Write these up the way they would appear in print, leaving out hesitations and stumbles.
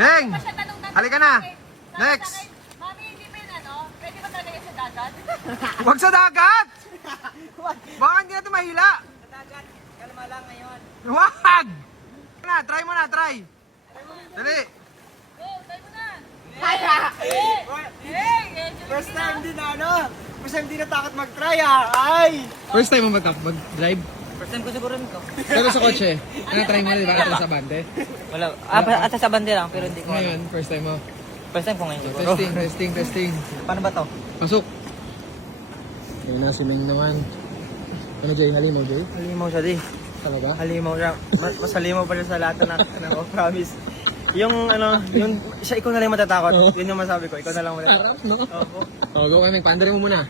Meng! Pa siya tanong-tanong Halika na. sa akin. Sabi Next. sa akin, Mami, hindi ba yun ano? Pwede ba talaga sa dagat? Huwag sa dagat! Baka hindi natin mahila. Dagat, kalma lang ngayon. Wag! Try mo na, try. Dali. Go, try mo na. First time din na ano? First time din natakot mag-try Ay! First time mo mag-drive? First time ko siguro nito. Pero sa kotse, try mo na, di ba? Atras sa bante. Wala. At sa bande lang, pero hindi ko Ngayon, first time mo. First time ko ngayon siguro. Testing. Paano ba to? Pasok. Ayun na, si Meng naman. Ano, Jay? Halimaw, Jay? Halimaw siya di. Talaga? Halimaw siya. Mas halimaw pa siya sa lahat na ako, promise. Yung ano, yung siya ikaw na lang matatakot. Yun yung masabi ko, ikaw na lang matatakot. Harap, no? Opo. Go, Meng. Paandarin mo muna.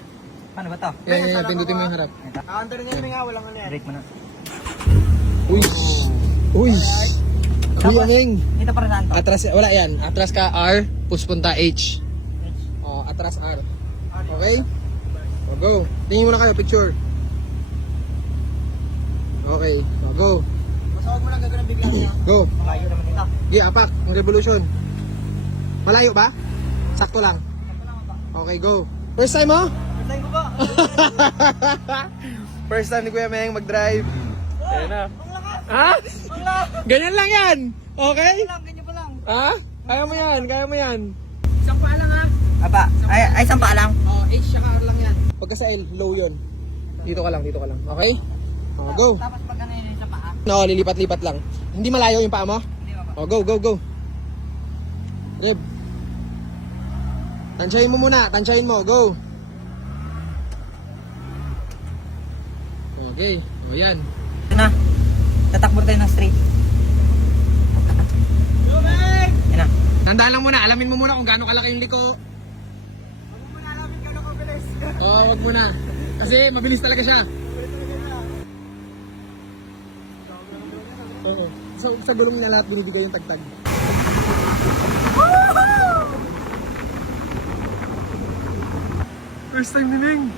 Paano ba to? Yan, pindutin mo yung harap. Kakantarin nga nga, walang ano yan. Break mo na. Uy! Kuya Meng! Dito para saan to? Atras, wala yan. Atras ka R, push punta H. Oh, atras R. Okay? O, go. Tingin muna kayo, picture. Okay, o, go. Basta huwag mo lang gagawin bigla niya. Go. Malayo naman dito. Okay, apak. Ang revolution. Malayo ba? Sakto lang. Okay, go. First time mo? First time ko ba? First time ni Kuya Meng mag-drive. Ayan na. Ang lakas! Ha? Ang lakas! Ganyan lang yan. Okay? Ganyan pa lang. Ha? Kaya mo yan. Isang paa lang ha. Apa, ay isang paa lang. Oh, H saka R lang yan. Pagka sa L, low yun. Dito ka lang. Okay? Oh, go. Tapos pag ano yun sa paa. No, lilipat-lipat lang. Hindi malayo yung paa mo? Hindi ba? Oh, go. Reb. Tansyahin mo muna. Go. Okay. O, yan. Ito na. Tatakbo tayo ng straight. Yan na. Tandaan lang muna. Alamin mo muna kung gaano kalaki yung liko. Huwag mo muna alamin gano'ng kabilis. Oo, wag muna. Kasi mabilis talaga siya. Oo. Sa gulong niya lahat binibigay yung tagtag. First time ni Meng.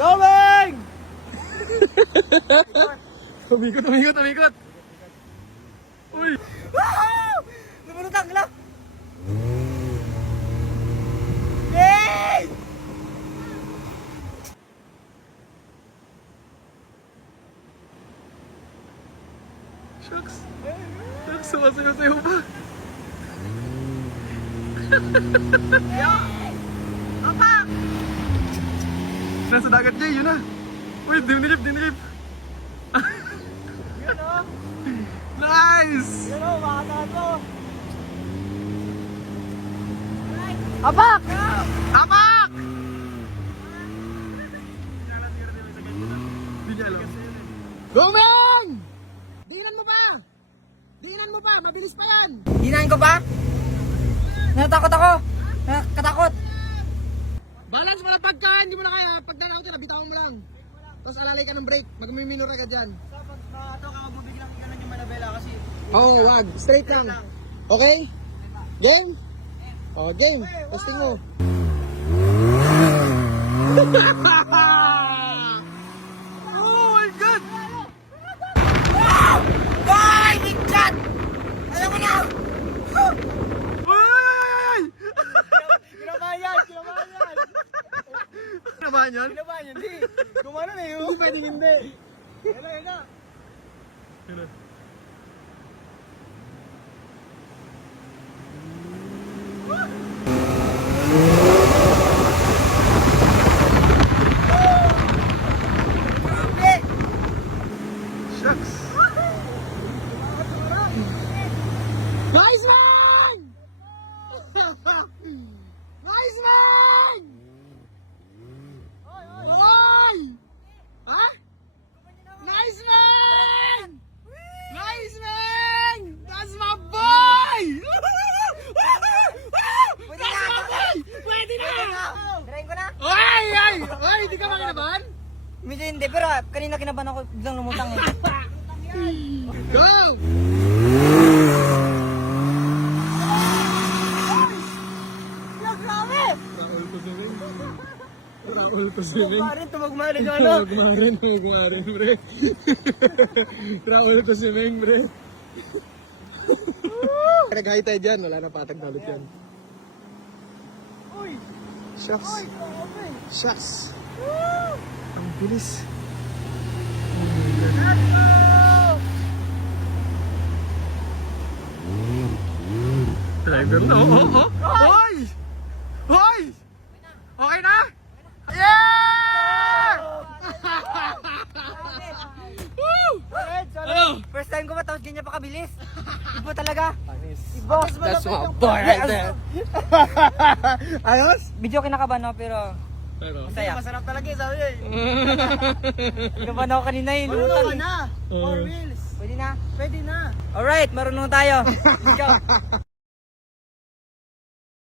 Go, Meng! Umikot. Uy! Woohoo! Lumunutang lang! Meng! Shucks, sumasayaw-sayaw pa. Papa! Nasa dagat niya, yun na. Uy, dinrip. Yan o! Nice! Yan o, makatahan mo! Apak! Tapak! Hindi niya alam. Go, Meng! Diinan mo pa! Mabilis pa yan! Hinahin ko ba? Natatakot ako! Nakatakot! Balance mo lang pagka, hindi mo na kaya. Pag nanaw ka, bitawan mo lang. Tapos alalay ka ng brake, magmiminor ka dyan. Pag ito ka mabibiglang ikanan yung manabela kasi Oo, wag. Straight lang. Okay? Game? Oh, game. Testing mo. Oh my God! Bye! Bigkat! Alam mo na! Uy! Kinabayan! Naman yun? Kinabayan, di! Gumano na yun! Hindi pwedeng hindi. Yan na! Shucks. Nice man! Nice man! Oy! Ha? Nice man! Nice man! That's my boy! That's my boy! Pwede na! Tirahin ko na! Oy! Di ka makinaban? Medyo hindi, pero kanina kinabahan ako biglang lumutang eh. Go! Grabe! Raul to swimming. Tumagmarin, ano? Magmarin, pre. Raul to swimming, pre. Nag-high tide yan, wala na patag na ulit yan. Uy! Shucks. Uy! Grabe! Shucks. Ang bilis. Driver na, Hoy! Hoy! Okay na? Yeah! Ano? First time ko ba tapos ganyan pa kabilis? Ibo talaga. Ibo. That's my boy right there. Ayos? Medyo kinakabahan ako pero Pero, masaya. Masarap talaga sabi niya. Kinabahan ako kanina eh. Marunong na. 4 wheels. Pwede na? Pwede na. Alright, marunong tayo. Let's go.